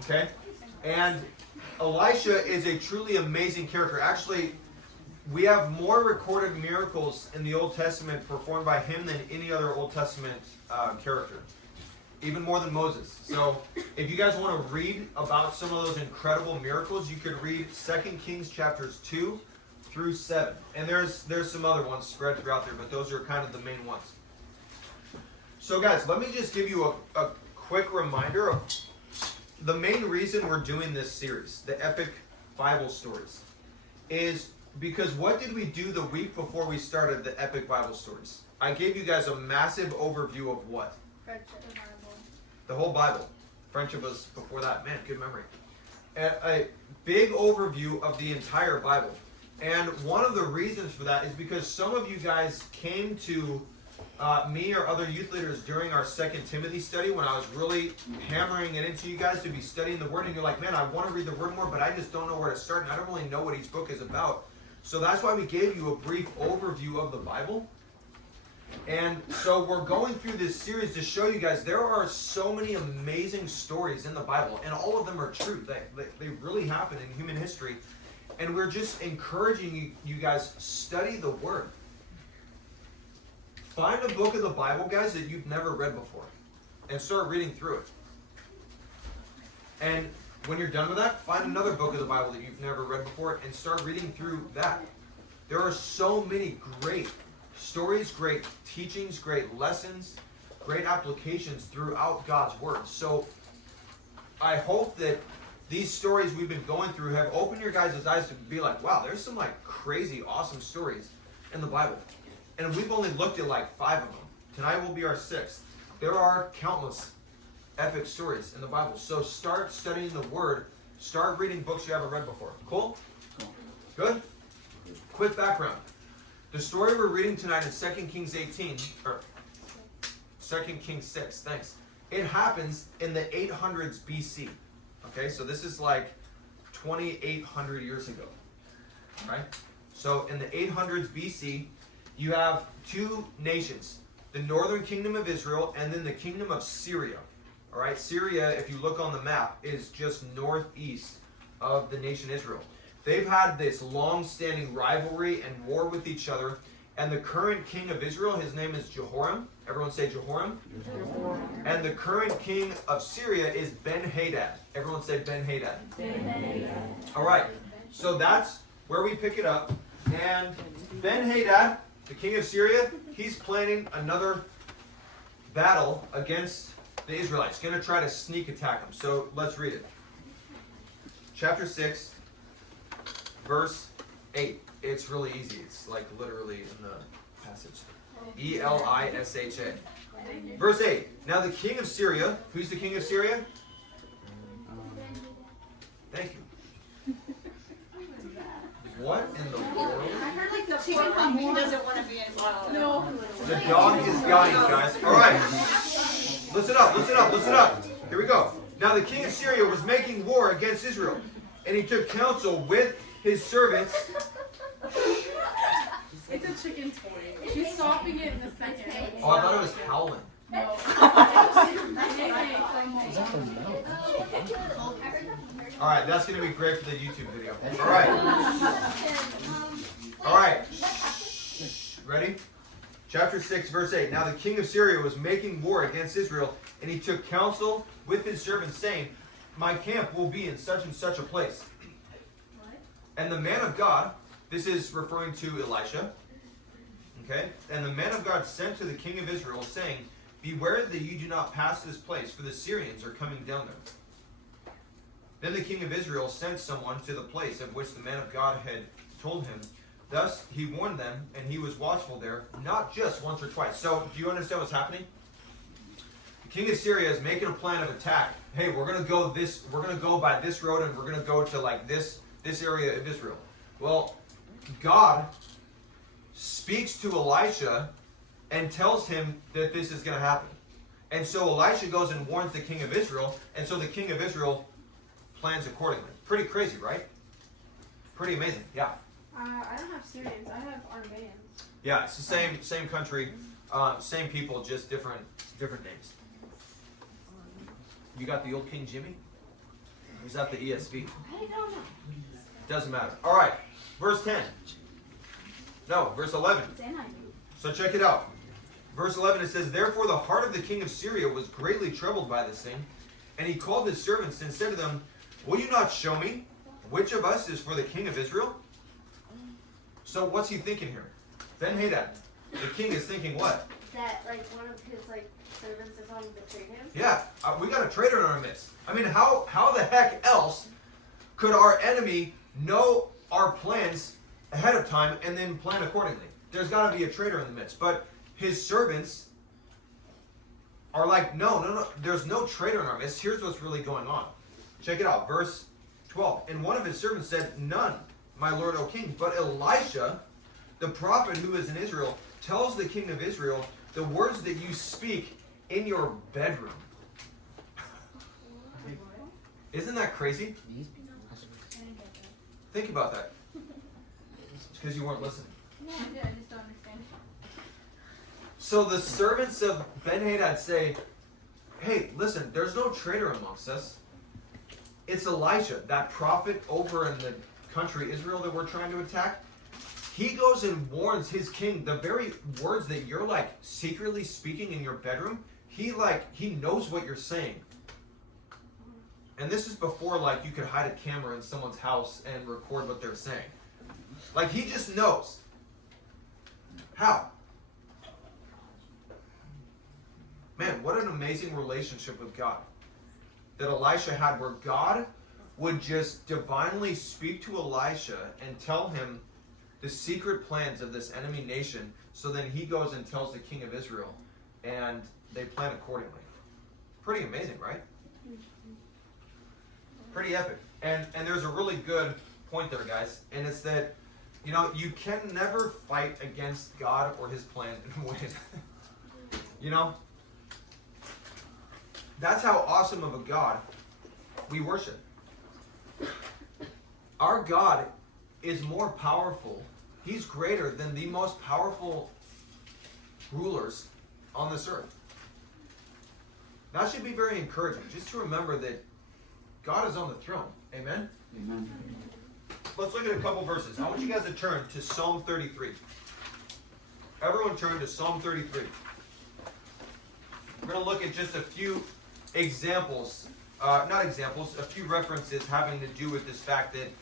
Okay? And Elisha is a truly amazing character. Actually, we have more recorded miracles in the Old Testament performed by him than any other Old Testament character. Even more than Moses. So if you guys want to read about some of those incredible miracles, you could read 2 Kings chapters 2 through 7. And there's some other ones spread throughout there, but those are kind of the main ones. So guys, let me just give you a quick reminder of the main reason we're doing this series, the epic Bible stories, is because what did we do the week before we started the epic Bible stories? I gave you guys a massive overview of what? Friendship. The whole Bible. Friendship was before that. Man, good memory. A big overview of the entire Bible. And one of the reasons for that is because some of you guys came to me or other youth leaders during our 2 Timothy study when I was really hammering it into you guys to be studying the Word. And you're like, man, I want to read the Word more, but I just don't know where to start. And I don't really know what each book is about. So that's why we gave you a brief overview of the Bible. And so we're going through this series to show you guys there are so many amazing stories in the Bible, and all of them are true. They really happen in human history. And we're just encouraging you guys, study the Word. Find a book of the Bible, guys, that you've never read before, and start reading through it. And when you're done with that, find another book of the Bible that you've never read before, and start reading through that. There are so many great stories, great teachings, great lessons, great applications throughout God's Word. So I hope that these stories we've been going through have opened your guys' eyes to be like, wow, there's some like crazy, awesome stories in the Bible. And we've only looked at like 5 of them. Tonight will be our 6th. There are countless epic stories in the Bible. So start studying the Word. Start reading books you haven't read before. Cool? Good? Quick background. The story we're reading tonight is 2 Kings 18, or 2 Kings 6, thanks. It happens in the 800s BC. Okay, so this is like 2,800 years ago, right? So in the 800s BC, you have 2 nations, the northern kingdom of Israel and then the kingdom of Syria. All right, Syria, if you look on the map, is just northeast of the nation Israel. They've had this long-standing rivalry and war with each other. And the current king of Israel, his name is Jehoram. Everyone say Jehoram. Jehoram. And the current king of Syria is Ben-Hadad. Everyone say Ben-Hadad. Ben-Hadad. All right. So that's where we pick it up. And Ben-Hadad, the king of Syria, he's planning another battle against the Israelites. Going to try to sneak attack them. So let's read it. Chapter 6. Verse 8. It's really easy. It's like literally in the passage. Elisha. Verse 8. Now the king of Syria. Who's the king of Syria? Thank you. What in the world? I heard like the chicken from he doesn't want to be involved. No. The dog is dying, guys. All right. Listen up, listen up, listen up. Here we go. Now the king of Syria was making war against Israel. And he took counsel with his servants. It's a chicken toy. She's stopping it in a second. Oh, I thought it was howling. No. All right, that's going to be great for the YouTube video. All right. All right. Ready? Chapter 6, verse 8. Now the king of Syria was making war against Israel, and he took counsel with his servants, saying, my camp will be in such and such a place. And the man of God, this is referring to Elisha, okay? And the man of God sent to the king of Israel, saying, beware that you do not pass this place, for the Syrians are coming down there. Then the king of Israel sent someone to the place of which the man of God had told him. Thus he warned them, and he was watchful there, not just once or twice. So, do you understand what's happening? The king of Syria is making a plan of attack. Hey, we're gonna go by this road, and we're gonna go to like this area of Israel. Well, God speaks to Elisha and tells him that this is going to happen. And so Elisha goes and warns the king of Israel, and so the king of Israel plans accordingly. Pretty crazy, right? Pretty amazing, yeah. I don't have Syrians, I have Armenians. Yeah, it's the same country, same people, just different names. You got the old King Jimmy? Is that the ESV? I don't know. Doesn't matter. All right. Verse 10. No, verse 11. So check it out. Verse 11, it says, "Therefore the heart of the king of Syria was greatly troubled by this thing, and he called his servants and said to them, Will you not show me which of us is for the king of Israel?" So what's he thinking here? Ben-Hadad, the king, is thinking what? That like one of his like servants is on to betray him. Yeah, we got a traitor in our midst. I mean, how the heck else could our enemy know our plans ahead of time and then plan accordingly? There's got to be a traitor in the midst. But his servants are like, no, there's no traitor in our midst. Here's what's really going on. Check it out, verse 12. "And one of his servants said, None, my lord, O king, but Elisha, the prophet who is in Israel, tells the king of Israel the words that you speak in your bedroom." Isn't that crazy? Think about that. It's because you weren't listening. No, I just don't understand. So the servants of Ben-Hadad say, "Hey, listen, there's no traitor amongst us. It's Elisha, that prophet over in the country Israel that we're trying to attack. He goes and warns his king the very words that you're like secretly speaking in your bedroom. He knows what you're saying." And this is before like you could hide a camera in someone's house and record what they're saying. Like he just knows. How? Man, what an amazing relationship with God that Elisha had, where God would just divinely speak to Elisha and tell him the secret plans of this enemy nation, so then he goes and tells the king of Israel, and they plan accordingly. Pretty amazing, right? Pretty epic. And there's a really good point there, guys, and it's that, you can never fight against God or his plan and win. That's how awesome of a God we worship. Our God is more powerful. He's greater than the most powerful rulers on this earth. That should be very encouraging, just to remember that God is on the throne. Amen? Amen. Let's look at a couple verses. I want you guys to turn to Psalm 33. Everyone turn to Psalm 33. We're going to look at just a few examples, a few references having to do with this fact that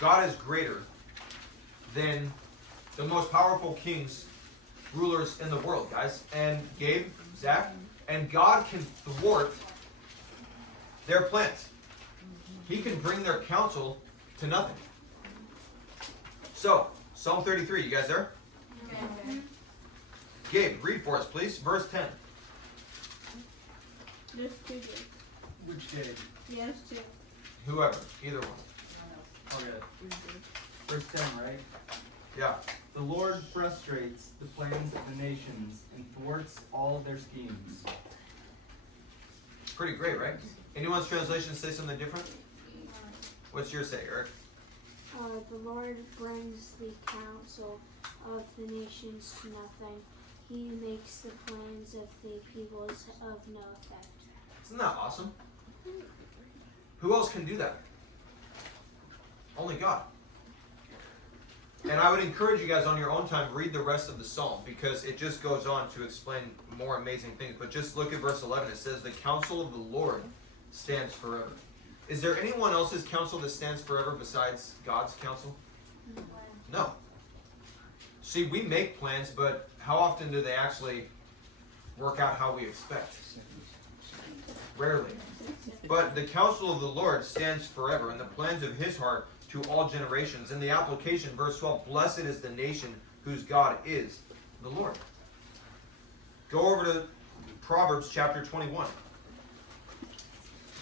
God is greater than the most powerful kings, rulers in the world, guys. And Gabe, Zach, and God can thwart their plans. He can bring their counsel to nothing. So, Psalm 33, you guys there? Okay. Gabe, read for us, please. Verse 10. There's two good. Which day? Yes, two. Whoever, either one. Okay. Verse 10, right? Yeah. The Lord frustrates the plans of the nations and thwarts all their schemes. Pretty great, right? Anyone's translation say something different? What's yours say, Eric? The Lord brings the counsel of the nations to nothing. He makes the plans of the peoples of no effect. Isn't that awesome? Who else can do that? Only God. And I would encourage you guys on your own time, read the rest of the psalm, because it just goes on to explain more amazing things. But just look at verse 11. It says, "The counsel of the Lord stands forever." Is there anyone else's counsel that stands forever besides God's counsel? No. See, we make plans, but how often do they actually work out how we expect? Rarely. But the counsel of the Lord stands forever, and the plans of his heart to all generations. In the application, verse 12, "Blessed is the nation whose God is the Lord." Go over to Proverbs chapter 21.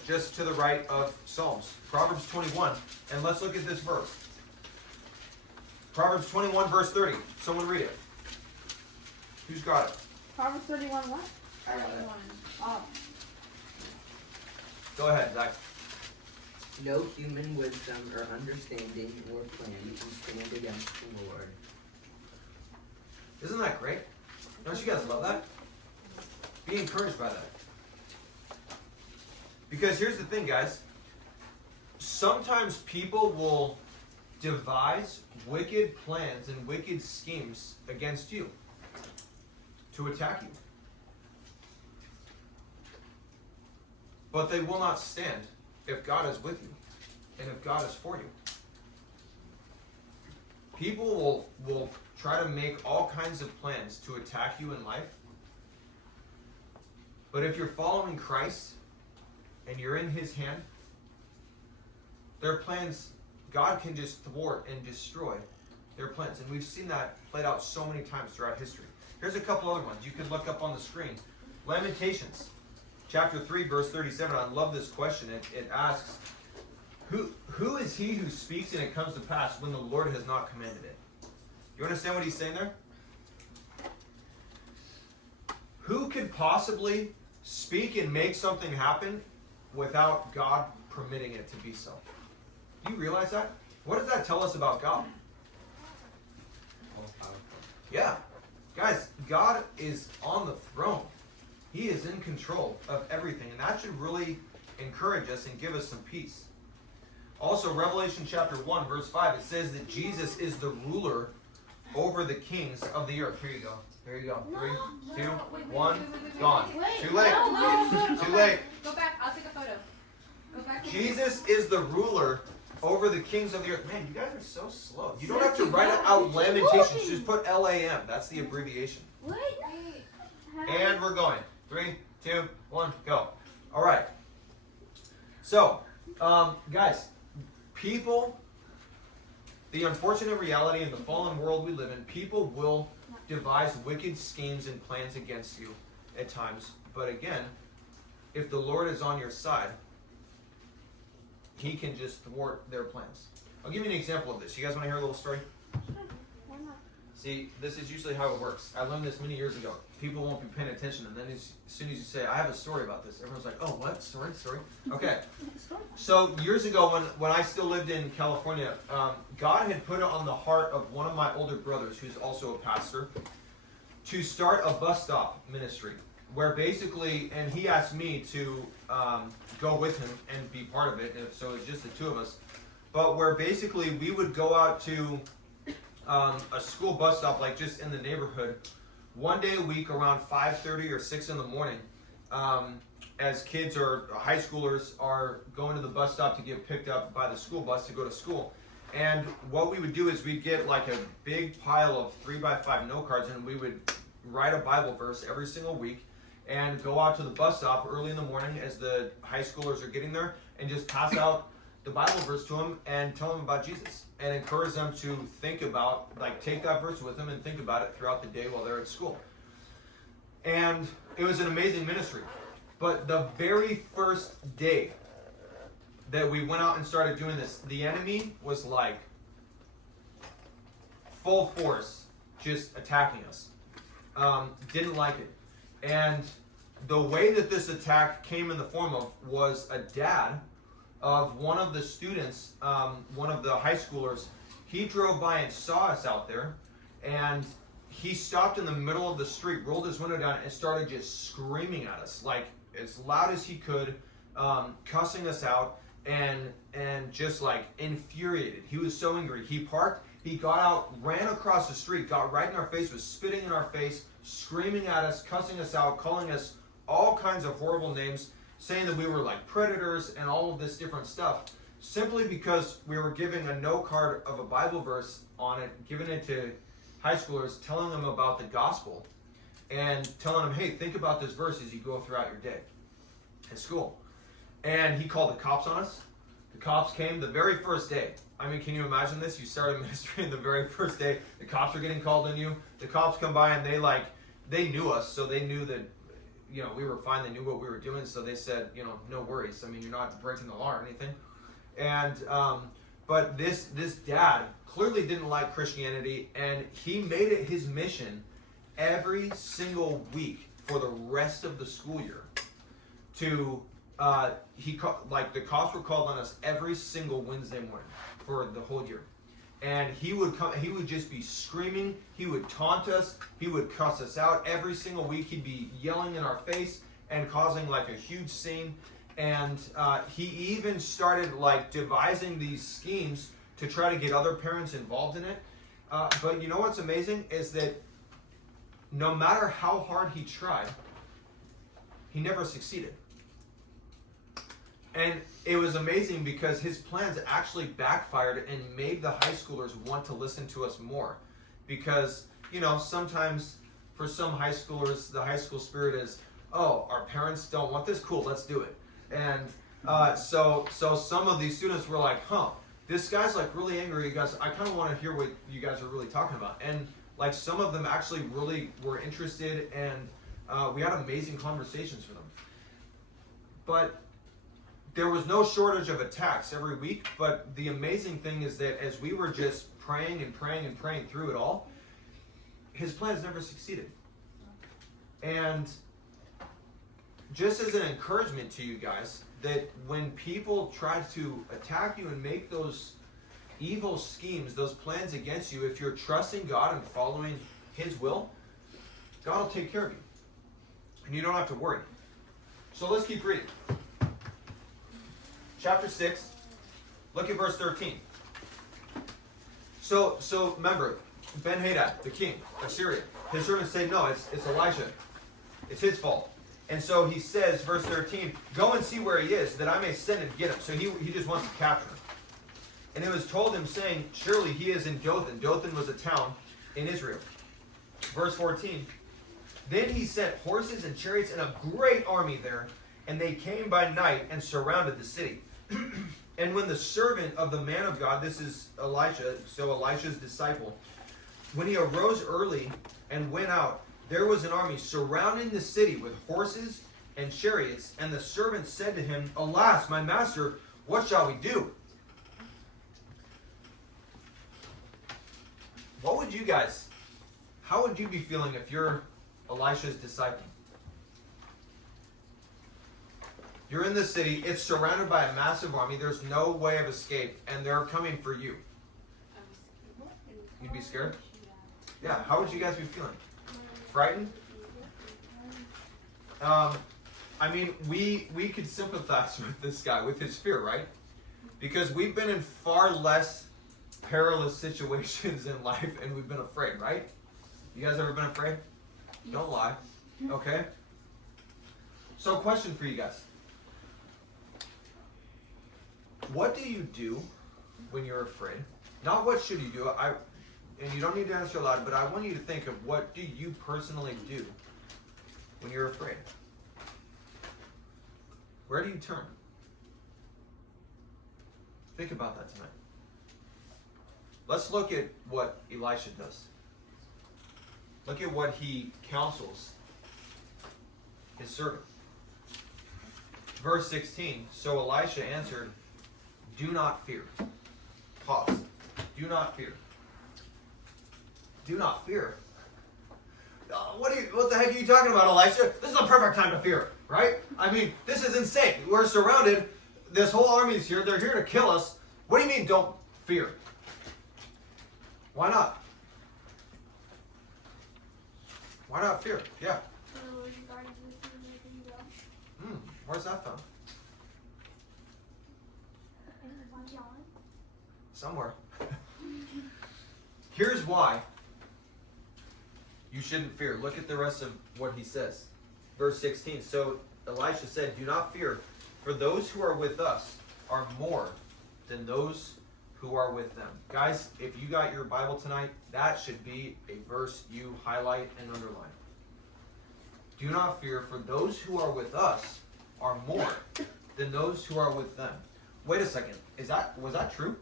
Just to the right of Psalms. Proverbs 21, and let's look at this verse. Proverbs 21, verse 30. Someone read it. Who's got it? Proverbs 31 what? I got it. Oh. Go ahead, Zach. No human wisdom or understanding or plan can stand against the Lord. Isn't that great? Don't you guys love that? Be encouraged by that. Because here's the thing, guys. Sometimes people will devise wicked plans and wicked schemes against you to attack you. But they will not stand if God is with you and if God is for you. People will try to make all kinds of plans to attack you in life. But if you're following Christ and you're in His hand, their plans, God can just thwart and destroy their plans. And we've seen that played out so many times throughout history. Here's a couple other ones you can look up on the screen. Lamentations, chapter 3, verse 37. I love this question. It asks, Who is he who speaks and it comes to pass when the Lord has not commanded it? You understand what he's saying there? Who could possibly speak and make something happen without God permitting it to be so? Do you realize that? What does that tell us about God? Yeah. Guys, God is on the throne. He is in control of everything. And that should really encourage us and give us some peace. Also, Revelation chapter 1, verse 5, it says that Jesus is the ruler over the kings of the earth. Here you go. There you go. 3, 2, 1, gone. Too late. Too late. Go back. I'll take a photo. Go back. Jesus is the ruler over the kings of the earth. Man, you guys are so slow. You don't have to write out Lamentations. Just put LAM. That's the abbreviation. What? And we're going. 3, 2, 1, go. All right. So, guys, people, the unfortunate reality in the fallen world we live in, people will devise wicked schemes and plans against you at times. But again, if the Lord is on your side, He can just thwart their plans. I'll give you an example of this. You guys want to hear a little story? See, this is usually how it works. I learned this many years ago. People won't be paying attention, and then as soon as you say, I have a story about this, everyone's like, oh, what? Story? Okay. So years ago, when I still lived in California, God had put it on the heart of one of my older brothers, who's also a pastor, to start a bus stop ministry, where basically, and he asked me to go with him and be part of it, and so it's just the two of us, but where basically we would go out to a school bus stop, like just in the neighborhood, one day a week around 5:30 or 6 in the morning, as kids or high schoolers are going to the bus stop to get picked up by the school bus to go to school. And what we would do is we'd get like a big pile of 3x5 note cards, and we would write a Bible verse every single week and go out to the bus stop early in the morning as the high schoolers are getting there and just pass out the Bible verse to them and tell them about Jesus and encourage them to think about, like, take that verse with them and think about it throughout the day while they're at school. And it was an amazing ministry. But the very first day that we went out and started doing this, the enemy was like full force just attacking us. Didn't like it. And the way that this attack came in the form of was a dad of one of the students, one of the high schoolers. He drove by and saw us out there, and he stopped in the middle of the street, rolled his window down, and started just screaming at us, like as loud as he could, cussing us out, and just like infuriated. He was so angry. He parked, he got out, ran across the street, got right in our face, was spitting in our face, screaming at us, cussing us out, calling us all kinds of horrible names, saying that we were like predators and all of this different stuff, simply because we were giving a note card of a Bible verse on it, giving it to high schoolers, telling them about the gospel, and telling them, hey, think about this verse as you go throughout your day at school. And he called the cops on us. The cops came the very first day. I mean, can you imagine this? You start a ministry and the very first day, the cops are getting called on you. The cops come by and they knew us, so they knew that, you know, we were fine. They knew what we were doing, so they said, you know, no worries. I mean, you're not breaking the law or anything. And but this dad clearly didn't like Christianity, and he made it his mission every single week for the rest of the school year to the cops were called on us every single Wednesday morning for the whole year. And he would come, he would just be screaming, he would taunt us, he would cuss us out every single week. He'd be yelling in our face and causing like a huge scene. And he even started like devising these schemes to try to get other parents involved in it. But you know what's amazing is that no matter how hard he tried, he never succeeded. And it was amazing because his plans actually backfired and made the high schoolers want to listen to us more. Because, you know, sometimes for some high schoolers, the high school spirit is, oh, our parents don't want this? Cool, let's do it. And so some of these students were like, huh, this guy's like really angry. You guys, I kind of want to hear what you guys are really talking about. And like some of them actually really were interested, and we had amazing conversations with them. But there was no shortage of attacks every week. But the amazing thing is that as we were just praying and praying and praying through it all, his plans never succeeded. And just as an encouragement to you guys, that when people try to attack you and make those evil schemes, those plans against you, if you're trusting God and following His will, God will take care of you. And you don't have to worry. So let's keep reading. Chapter 6, look at verse 13. So remember, Ben-Hadad, the king of Syria, his servants say, no, it's Elisha. It's his fault. And so he says, verse 13, go and see where he is, that I may send and get him. So he just wants to capture him. And it was told him, saying, surely he is in Dothan. Dothan was a town in Israel. Verse 14, then he sent horses and chariots and a great army there, and they came by night and surrounded the city. And when the servant of the man of God, this is Elisha, so Elisha's disciple, when he arose early and went out, there was an army surrounding the city with horses and chariots, and the servant said to him, alas, my master, what shall we do? What would you guys, how would you be feeling if you're Elisha's disciple? You're in the city, it's surrounded by a massive army, there's no way of escape, and they're coming for you. You'd be scared? Yeah, how would you guys be feeling? Frightened? I mean, we could sympathize with this guy, with his fear, right? Because we've been in far less perilous situations in life, and we've been afraid, right? You guys ever been afraid? Don't lie. Okay? So, question for you guys. What do you do when you're afraid? Not what should you do. And you don't need to answer aloud, but I want you to think of what do you personally do when you're afraid? Where do you turn? Think about that tonight. Let's look at what Elisha does. Look at what he counsels his servant. Verse 16, so Elisha answered, do not fear. Pause. Do not fear. Do not fear. What the heck are you talking about, Elisha? This is the perfect time to fear, right? I mean, this is insane. We're surrounded. This whole army is here. They're here to kill us. What do you mean, don't fear? Why not? Why not fear? Yeah. Where's that from? Somewhere. Here's why you shouldn't fear. Look at the rest of what he says. Verse 16. So Elisha said, do not fear, for those who are with us are more than those who are with them. Guys, if you got your Bible tonight, that should be a verse you highlight and underline. Do not fear, for those who are with us are more than those who are with them. Wait a second. Was that true?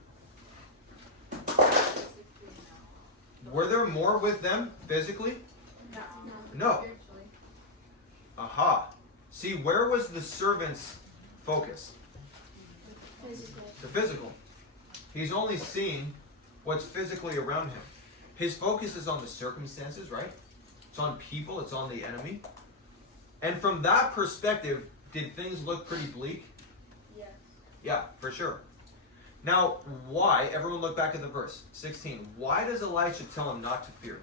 Were there more with them physically? No. Aha. See, where was the servant's focus? The physical. He's only seeing what's physically around him. His focus is on the circumstances, right? It's on people, it's on the enemy. And from that perspective, did things look pretty bleak? Yes. Yeah, for sure. Now, why? Everyone look back at the verse 16. Why does Elisha tell him not to fear?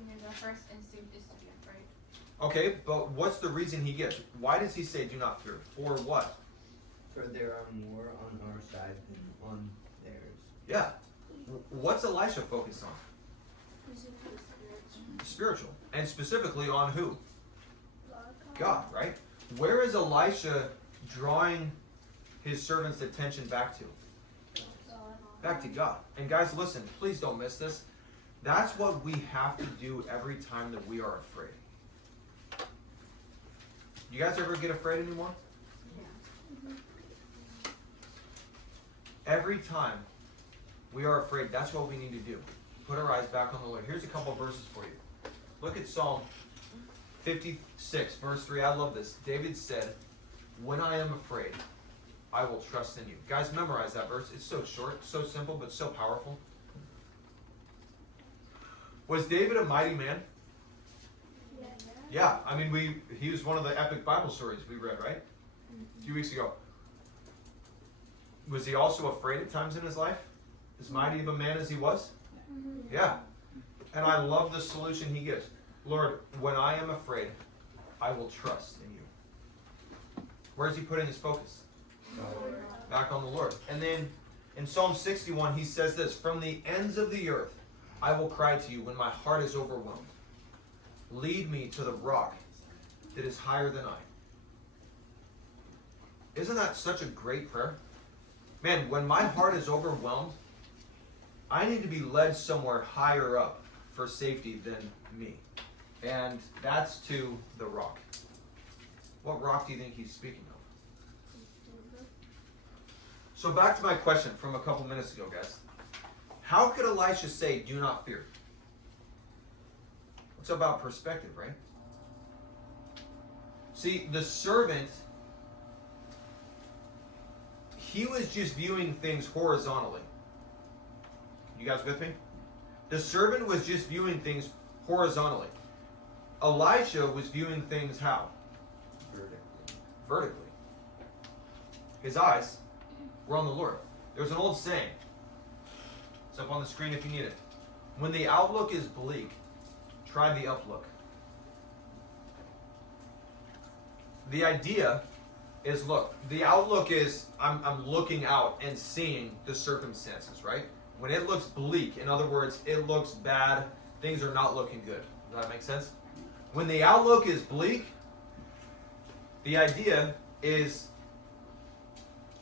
The first instinct is to be afraid. Okay, but what's the reason he gives? Why does he say do not fear? For what? For there are more on our side than on theirs. Yeah. What's Elisha focused on? Spiritual. And specifically on who? God, right? Where is Elisha drawing his servant's attention back to? Back to God. And guys, listen, please don't miss this. That's what we have to do every time that we are afraid. You guys ever get afraid anymore? Every time we are afraid, that's what we need to do. Put our eyes back on the Lord. Here's a couple of verses for you. Look at Psalm 56, verse 3. I love this. David said, when I am afraid, I will trust in you. Guys, memorize that verse. It's so short, so simple, but so powerful. Was David a mighty man? Yeah. I mean, he was one of the epic Bible stories we read, right? A few weeks ago. Was he also afraid at times in his life? As mighty of a man as he was? Yeah. And I love the solution he gives. Lord, when I am afraid, I will trust in you. Where is he putting his focus? Back on the Lord. And then in Psalm 61, he says this, from the ends of the earth, I will cry to you when my heart is overwhelmed. Lead me to the rock that is higher than I. Isn't that such a great prayer? Man, when my heart is overwhelmed, I need to be led somewhere higher up for safety than me. And that's to the rock. What rock do you think he's speaking of? So back to my question from a couple minutes ago, guys. How could Elisha say, do not fear? It's about perspective, right? See, the servant, he was just viewing things horizontally. You guys with me? The servant was just viewing things horizontally. Elisha was viewing things how? Vertically. His eyes were on the Lord. There's an old saying. It's up on the screen if you need it. When the outlook is bleak, try the uplook. The idea is, look, the outlook is I'm looking out and seeing the circumstances, right? When it looks bleak, in other words, it looks bad, things are not looking good. Does that make sense? When the outlook is bleak, the idea is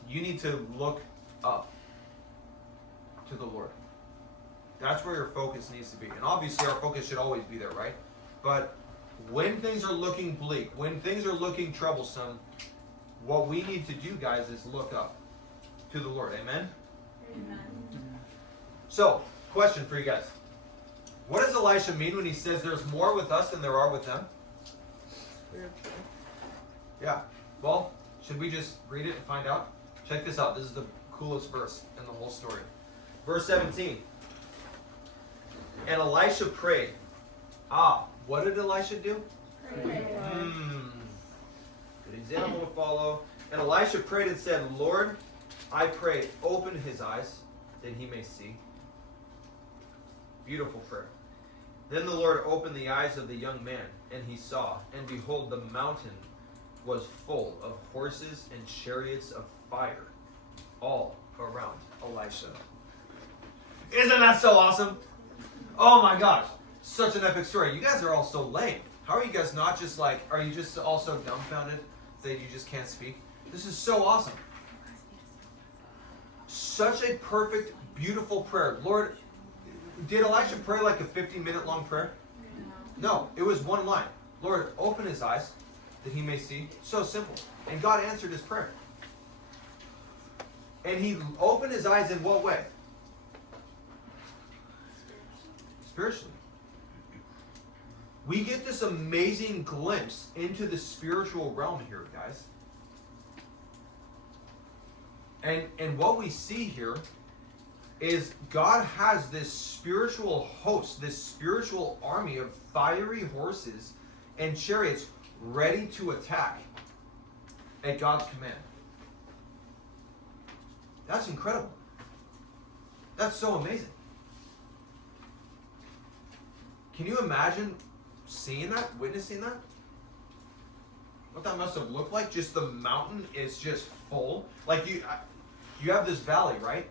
you need to look up to the Lord. That's where your focus needs to be. And obviously our focus should always be there, right? But when things are looking bleak, when things are looking troublesome, what we need to do, guys, is look up to the Lord. Amen? Amen. So, question for you guys. What does Elisha mean when he says there's more with us than there are with them? Yeah. Well, should we just read it and find out? Check this out. This is the coolest verse in the whole story. Verse 17. And Elisha prayed. What did Elisha do? Good example to follow. And Elisha prayed and said, Lord, I pray, open his eyes that he may see. Beautiful prayer. Then the Lord opened the eyes of the young man, and he saw, and behold, the mountain was full of horses and chariots of fire, all around Elisha. Isn't that so awesome? Oh my gosh, such an epic story. You guys are all so lame. How are you guys not just like, are you just all so dumbfounded that you just can't speak? This is so awesome. Such a perfect, beautiful prayer. Lord, did Elisha pray like a 50-minute long prayer? No, it was one line. Lord, open his eyes that he may see. So simple. And God answered his prayer. And he opened his eyes in what way? Spiritually. We get this amazing glimpse into the spiritual realm here, guys. And what we see here is God has this spiritual host, this spiritual army of fiery horses and chariots ready to attack at God's command. That's incredible. That's so amazing. Can you imagine seeing that, witnessing that? what that must have looked like. Just the mountain is just full. Like you have this valley, right?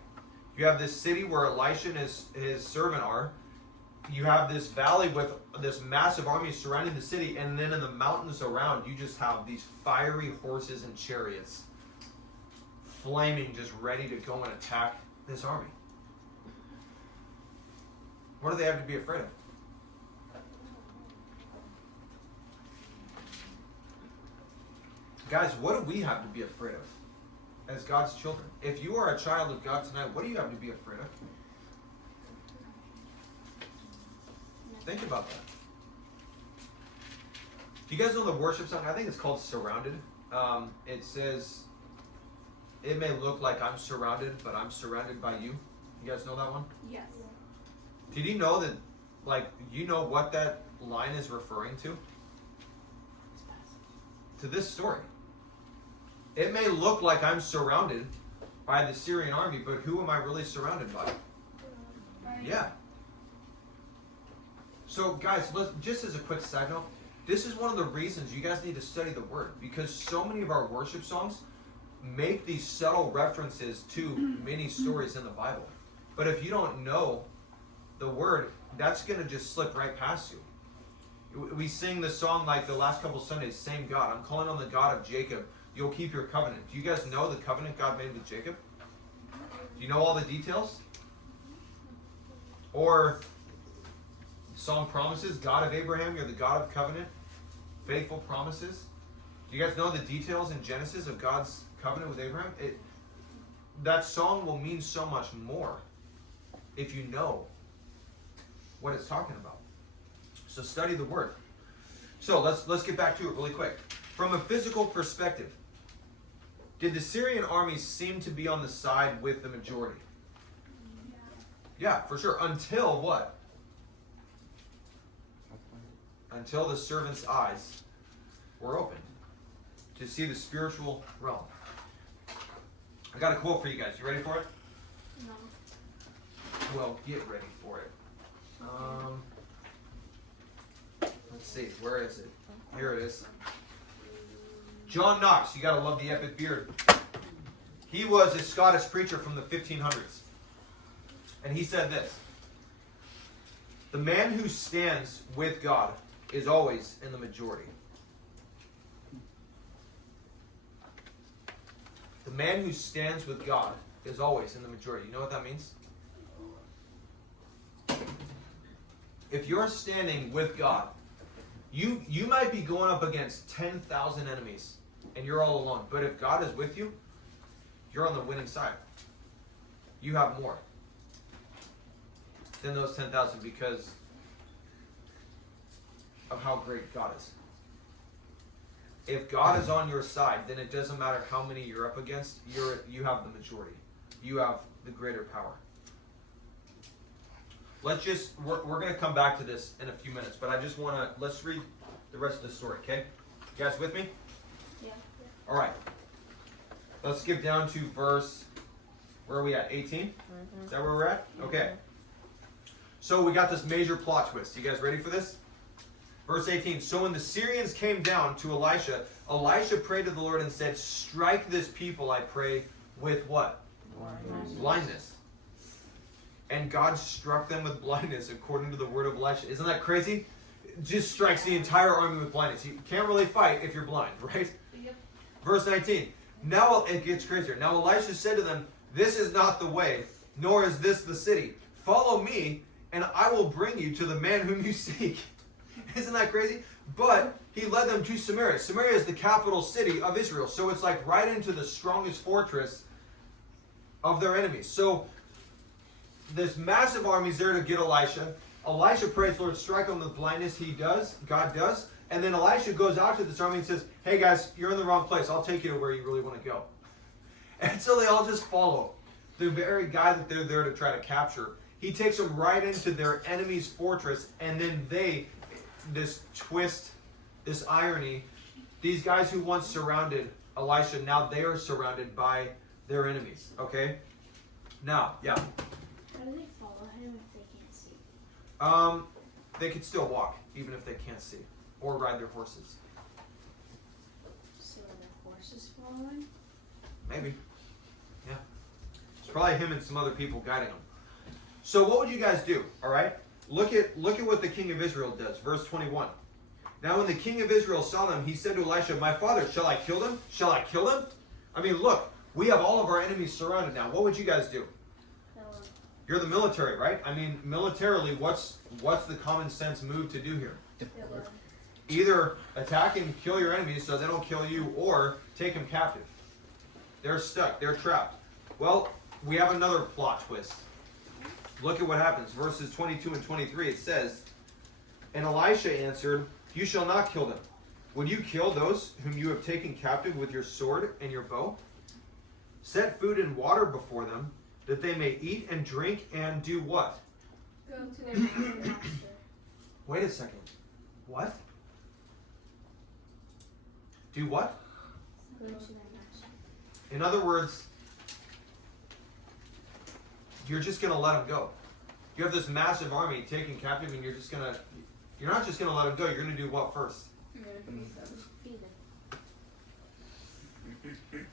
You have this city where Elisha and his servant are. You have this valley with this massive army surrounding the city, and then in the mountains around, you just have these fiery horses and chariots, flaming, just ready to go and attack this army. What do they have to be afraid of? Guys, what do we have to be afraid of as God's children? If you are a child of God tonight, what do you have to be afraid of? Think about that. Do you guys know the worship song? I think it's called Surrounded. It says, it may look like I'm surrounded, but I'm surrounded by you. You guys know that one? Yes. Did you know that, like, you know what that line is referring to? To this story. It may look like I'm surrounded by the Syrian army, but who am I really surrounded by? Yeah. So, guys, just as a quick side note, this is one of the reasons you guys need to study the Word, because so many of our worship songs make these subtle references to many stories in the Bible. But if you don't know the Word, that's going to just slip right past you. We sing the song like the last couple Sundays, same God. I'm calling on the God of Jacob. You'll keep your covenant. Do you guys know the covenant God made with Jacob? Do you know all the details? Or the song promises, God of Abraham, you're the God of covenant, faithful promises. Do you guys know the details in Genesis of God's covenant with Abraham? That song will mean so much more if you know what it's talking about. So study the Word. So let's get back to it really quick. From a physical perspective, did the Syrian army seem to be on the side with the majority? Yeah, for sure. Until what? Until the servant's eyes were opened to see the spiritual realm. I got a quote for you guys. You ready for it? No. Well, get ready for it. Let's see. Where is it? Here it is. John Knox. You gotta love the epic beard. He was a Scottish preacher from the 1500s. And he said this: the man who stands with God is always in the majority. The man who stands with God is always in the majority. You know what that means? If you're standing with God, you might be going up against 10,000 enemies and you're all alone. But if God is with you, you're on the winning side. You have more than those 10,000 because of how great God is. If God is on your side, then it doesn't matter how many you're up against, you have the majority. You have the greater power. We're going to come back to this in a few minutes, but I just want to, let's read the rest of the story, okay? You guys with me? Yeah. All right. Let's skip down to verse, where are we at, 18? Is that where we're at? Okay. So we got this major plot twist. You guys ready for this? Verse 18, so when the Syrians came down to Elisha, Elisha prayed to the Lord and said, strike this people, I pray, with what? Blindness. And God struck them with blindness according to the word of Elisha. Isn't that crazy? It just strikes the entire army with blindness. You can't really fight if you're blind, right? Yep. Verse 19, now it gets crazier. Now Elisha said to them, this is not the way, nor is this the city. Follow me, and I will bring you to the man whom you seek. Isn't that crazy? But he led them to Samaria. Samaria is the capital city of Israel. So it's like right into the strongest fortress of their enemies. So this massive army is there to get Elisha. Elisha prays, Lord, strike them with blindness. He does. God does. And then Elisha goes out to this army and says, hey guys, you're in the wrong place. I'll take you to where you really want to go. And so they all just follow the very guy that they're there to try to capture. He takes them right into their enemy's fortress, and then this twist, this irony, these guys who once surrounded Elisha, now they are surrounded by their enemies. Okay? Now, yeah. How do they follow him if they can't see? They could still walk, even if they can't see, or ride their horses. following? Maybe. Yeah. It's probably him and some other people guiding him. So what would you guys do? All right. Look at what the king of Israel does. Verse 21. Now when the king of Israel saw them, he said to Elisha, "My father, shall I kill them? Shall I kill them?" I mean, look, we have all of our enemies surrounded now. What would you guys do? Kill him. You're the military, right? I mean, militarily, what's the common sense move to do here? Kill him. Either attack and kill your enemies so they don't kill you, or take them captive. They're stuck. They're trapped. Well, we have another plot twist. Look at what happens. Verses 22 and 23, it says, "And Elisha answered, 'You shall not kill them. Would you kill those whom you have taken captive with your sword and your bow? Set food and water before them, that they may eat and drink and do what?'" Go to their master. Wait a second. What? Do what? Go to their master. In other words, you're just going to let them go. You have this massive army taken captive, and you're not just going to let them go. You're going to do what first? You're gonna feed them. Feed them.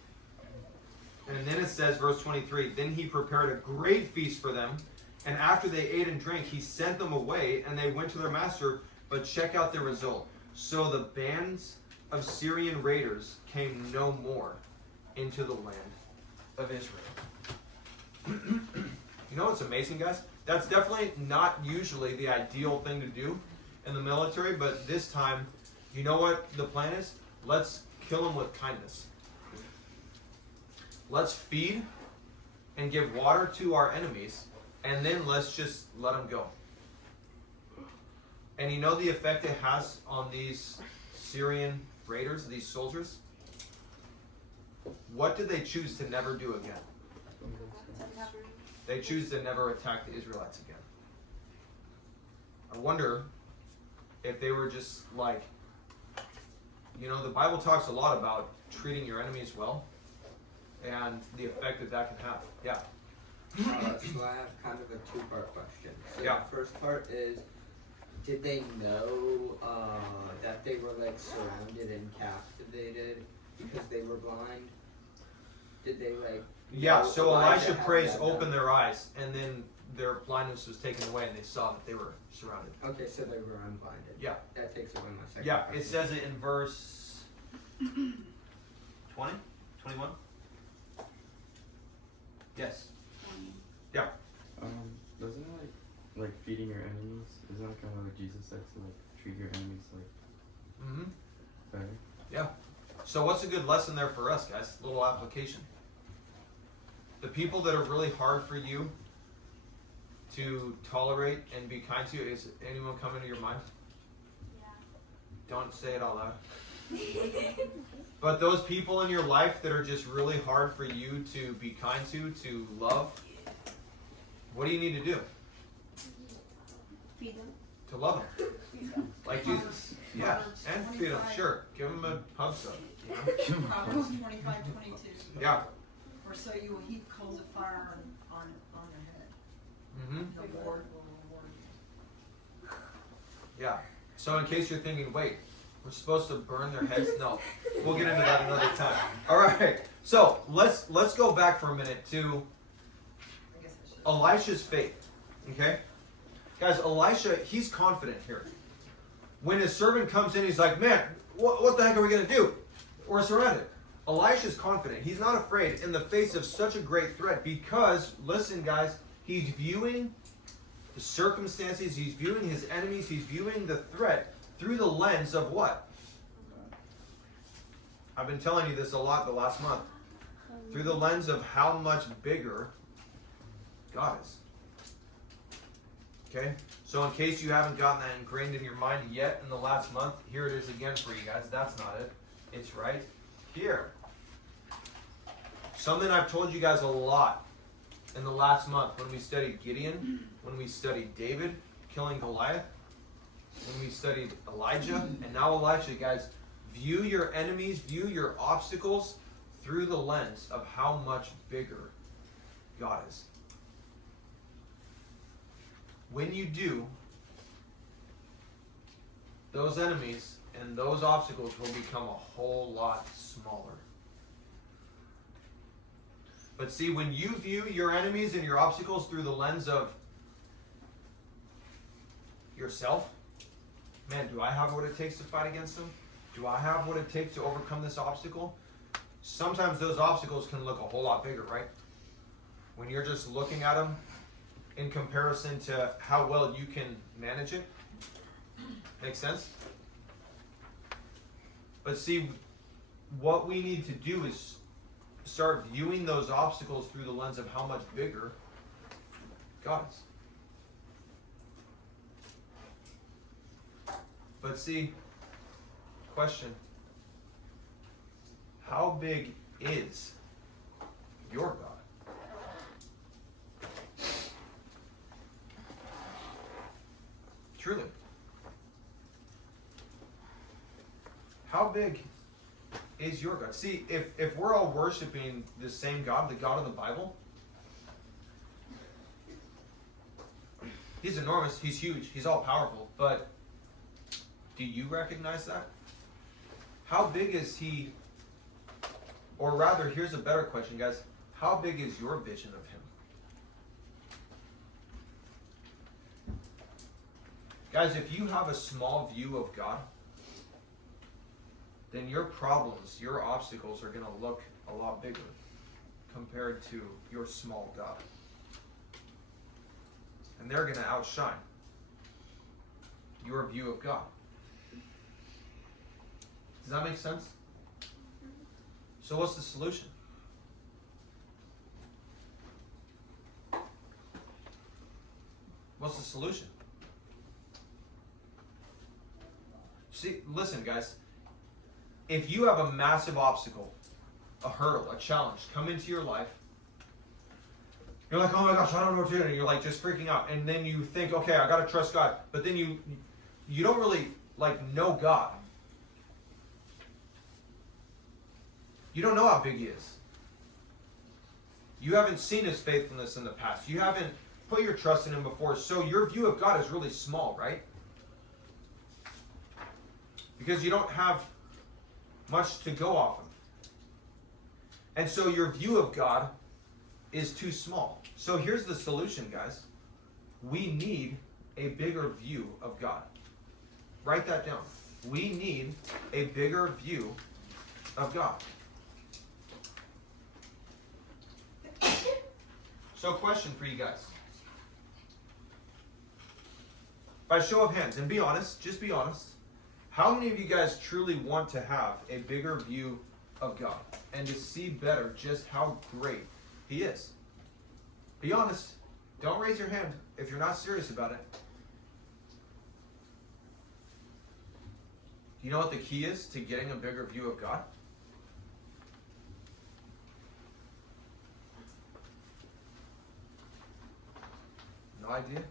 And then it says, verse 23, "Then he prepared a great feast for them, and after they ate and drank, he sent them away, and they went to their master." But check out the result. "So the bands of Syrian raiders came no more into the land of Israel." You know what's amazing, guys? That's definitely not usually the ideal thing to do in the military, but this time, you know what the plan is? Let's kill them with kindness. Let's feed and give water to our enemies, and then let's just let them go. And you know the effect it has on these Syrian raiders, these soldiers? What did they choose to never do again? They choose to never attack the Israelites again. I wonder if they were just like, the Bible talks a lot about treating your enemies well and the effect that can have. Yeah. So I have kind of a two-part question. So Yeah. the first part is, did they know that they were like surrounded and captivated because they were blind? Did they like? Yeah, know so Elisha had prays, that open done? their eyes, and then their blindness was taken away, and they saw that they were surrounded. Okay, so they were unblinded. Yeah. That takes away my second. Yeah, it question. says it in verse 20? 21? Yes. Doesn't it like feeding your enemies? Isn't that kind of what Jesus said to like treat your enemies like Mm-hmm. better? Yeah. So what's a good lesson there for us, guys? A little application. The people that are really hard for you to tolerate and be kind to, is anyone coming to your mind? Yeah. Don't say it out loud. But those people in your life that are just really hard for you to be kind to love, what do you need to do? Feed them. To love them. Like Jesus. Yeah. And feed them. Sure. Give them a pub sub. Proverbs 25:22. Yeah. For so you will heap coals of fire on their head. Mm-hmm. The Lord will reward you. Yeah. So in case you're thinking, wait, we're supposed to burn their heads? No. We'll get into that another time. All right. So let's go back for a minute to I guess I should. Elisha's faith. Okay? Guys, Elisha, he's confident here. When his servant comes in, he's like, man, what the heck are we going to do? We're surrounded. Elisha's confident. He's not afraid in the face of such a great threat because, listen, guys, he's viewing the circumstances, he's viewing his enemies, he's viewing the threat through the lens of what? I've been telling you this a lot the last month. Through the lens of how much bigger God is. Okay? So in case you haven't gotten that ingrained in your mind yet in the last month, here it is again for you guys. That's not it. It's right here. Something I've told you guys a lot in the last month when we studied Gideon, when we studied David killing Goliath, when we studied Elijah, and now Elisha, guys, view your enemies, view your obstacles through the lens of how much bigger God is. When you do, those enemies and those obstacles will become a whole lot smaller. But see, when you view your enemies and your obstacles through the lens of yourself, man, do I have what it takes to fight against them? Do I have what it takes to overcome this obstacle? Sometimes those obstacles can look a whole lot bigger, right? When you're just looking at them in comparison to how well you can manage it. Make sense? But see, what we need to do is start viewing those obstacles through the lens of how much bigger God is. But see, question, how big is your God? Truly. How big is your God? See, if we're all worshiping the same God, the God of the Bible, He's enormous, He's huge, He's all powerful, but do you recognize that? How big is He, or rather, here's a better question, guys. How big is your vision of Him? Guys, if you have a small view of God, then your problems, your obstacles are going to look a lot bigger compared to your small God. And they're going to outshine your view of God. Does that make sense? So what's the solution? What's the solution? See, listen, guys. If you have a massive obstacle, a hurdle, a challenge come into your life, you're like, oh my gosh, I don't know what to do. And you're like just freaking out. And then you think, okay, I got to trust God. But then you don't really know God. You don't know how big He is. You haven't seen His faithfulness in the past. You haven't put your trust in Him before. So your view of God is really small, right? Because you don't have much to go off of. And so your view of God is too small. So here's the solution, guys. We need a bigger view of God. Write that down. We need a bigger view of God. So question for you guys. By show of hands, and be honest, just be honest. How many of you guys truly want to have a bigger view of God and to see better just how great He is? Be honest. Don't raise your hand if you're not serious about it. Do you know what the key is to getting a bigger view of God? No idea?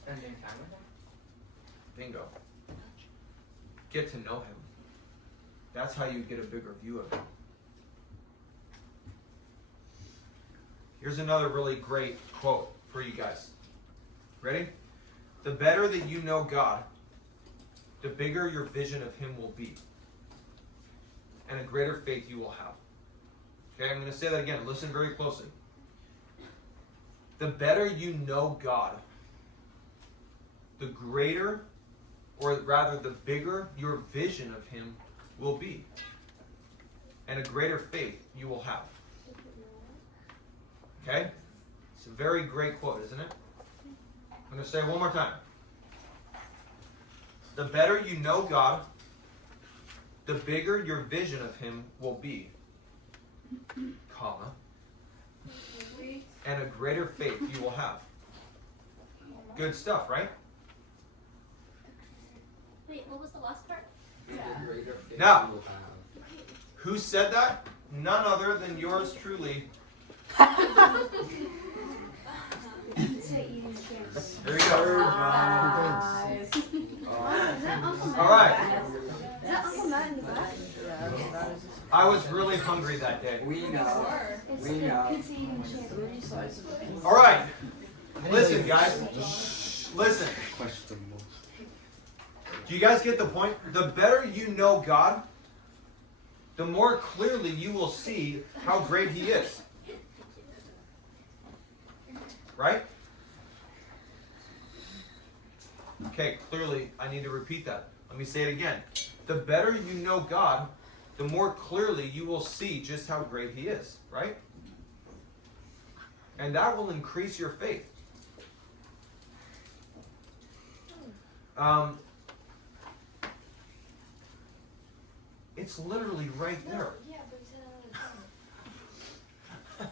Spending time with Him? Bingo. Get to know Him. That's how you get a bigger view of Him. Here's another really great quote for you guys. Ready? The better that you know God, the bigger your vision of Him will be. And a greater faith you will have. Okay, I'm going to say that again. Listen very closely. The better you know God, the greater, or rather the bigger your vision of Him will be. And a greater faith you will have. Okay? It's a very great quote, isn't it? I'm going to say it one more time. The better you know God, the bigger your vision of Him will be, comma, and a greater faith you will have. Good stuff, right? Wait, what was the last part? And a greater faith Now. you will have. Who said that? None other than yours truly. There you go. Nice. Is that Uncle Matt? All right. Is that Uncle Matt in the back? I was really hungry that day. We know. It's We the know. pizza eating champion. All right. Listen, guys. Shh, listen. Questionable. Do you guys get the point? The better you know God, the more clearly you will see how great He is. right? Okay, clearly I need to repeat that. Let me say it again. The better you know God, the more clearly you will see just how great He is, right? And that will increase your faith. It's literally right there. Yeah, but he said another time.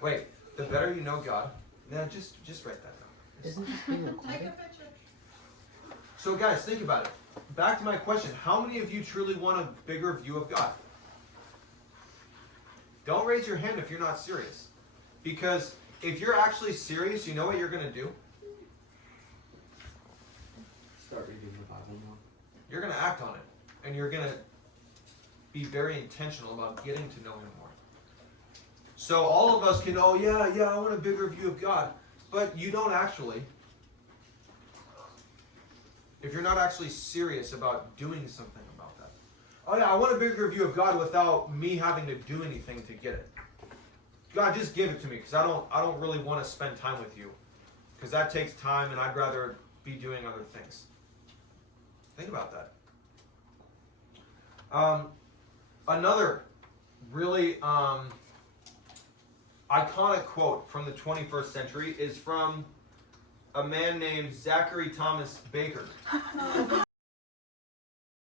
Wait, the better you know God, yeah, just write that down. Isn't this being Take a recorded? picture. So guys, think about it. Back to my question. How many of you truly want a bigger view of God? Don't raise your hand if you're not serious. Because if you're actually serious, you know what you're going to do? Start reading the Bible more. You're going to act on it. And you're going to be very intentional about getting to know Him more. So all of us can, oh yeah, I want a bigger view of God. But you don't actually. If you're not actually serious about doing something about that. Oh yeah, I want a bigger view of God without me having to do anything to get it. God, just give it to me, because I don't really want to spend time with you. Because that takes time, and I'd rather be doing other things. Think about that. Another really iconic quote from the 21st century is from a man named Zachary Thomas Baker.